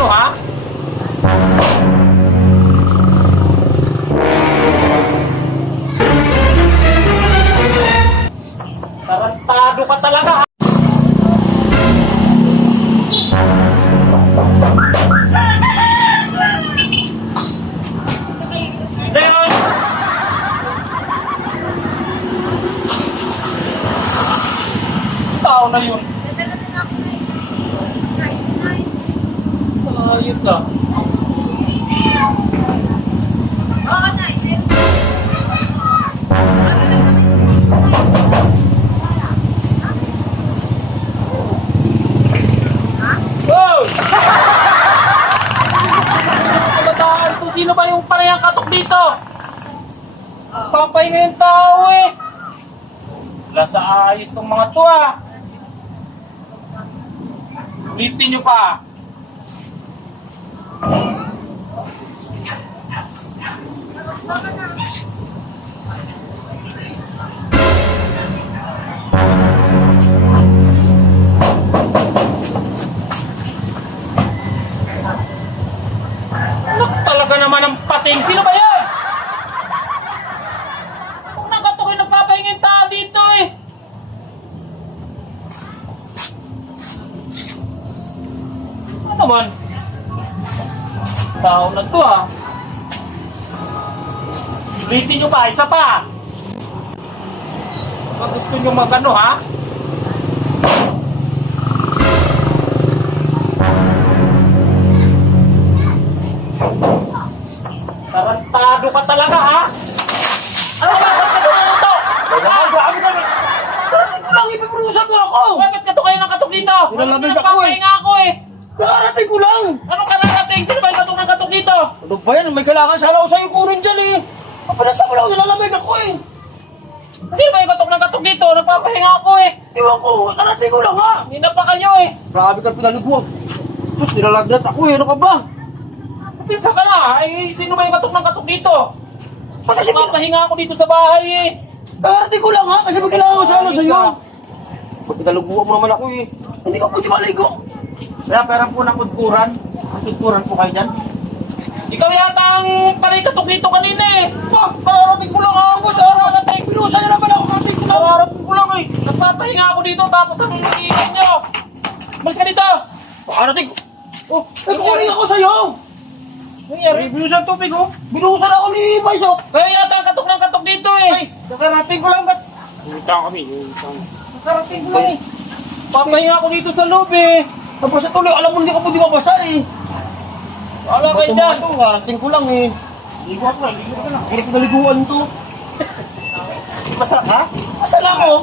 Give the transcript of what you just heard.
magano ha? Tarantado ka talaga ha? Leon! Tao na yun. Ayos ah. Wow! Kabataan to, sino ba yung panayang katok dito? Papay na yung tao eh. Wala sa ayos ng mga to ah. Ulitin nyo pa. Talaga naman ang pating. Sino ba yan? Kung nakatukoy, nagpapahingin tao dito eh. Ano naman? Tao na to ah. Ulitin nyo pa, isa pa. Kung gusto nyo magano ha? Tarantado ka talaga ha? Ano ba? Ba't ka tumayo ito? Grabe ka na! Darating ko lang, ipiprodusan mo ako! Ba't ka to kayo nakatok dito? Nilalamig ako eh. Nagpapahinga ako eh. Darating ko lang! Anong kararating? Sino ba yung katok ng katok dito? Ano ba yan? May kailangan sana ako sa'yo kunin dyan eh! Papanasa ko lang, nilalamig ako eh! Sino ba yung katok ng katok dito? Nagpapahinga ako eh. Iwan ko, darating ko lang ha! Hindi na pa kayo eh. Grabe ka pinaliguan! Tapos nilalagnat ako eh, ano ka ba? Pinsa ka na. Eh, sino ba yung katok ng katok dito? Kasi Nagpapahinga ako dito sa bahay eh. darating ko lang ha! Kasi may kailangan ko sana sa'yo! So pinaliguan mo naman ako eh! Hindi ka pwede maligo! Kaya pera po ng kudkuran. Ang kudkuran po kayo dyan. Ikaw yata ang panay katok dito kanina eh. Darating ko lang ako sa arating! Pinusa niya naman ako, darating ko lang! Darating ko lang eh. Nagpapahinga ako dito tapos ang iingin nyo. Malis ka dito. Darating ko! Oh, may kukunin ako sa'yo! Nangyari, binusan tubig oh. Binusan ako ni Baisok! Kayo yata ang katok ng katok dito eh. Ay, nakarating ko lang ba't? Utang kami, utang. Nakarating ko lang eh. Papahinga ako dito sa loob eh. Tapos ito, alam mo hindi ka pwede mabasa eh! Wala kayo dyan. Ito, darating ko lang eh! Ligo ako, ligo ka na. Hindi ko naliguan to! Masarap ha? Asa lang ako?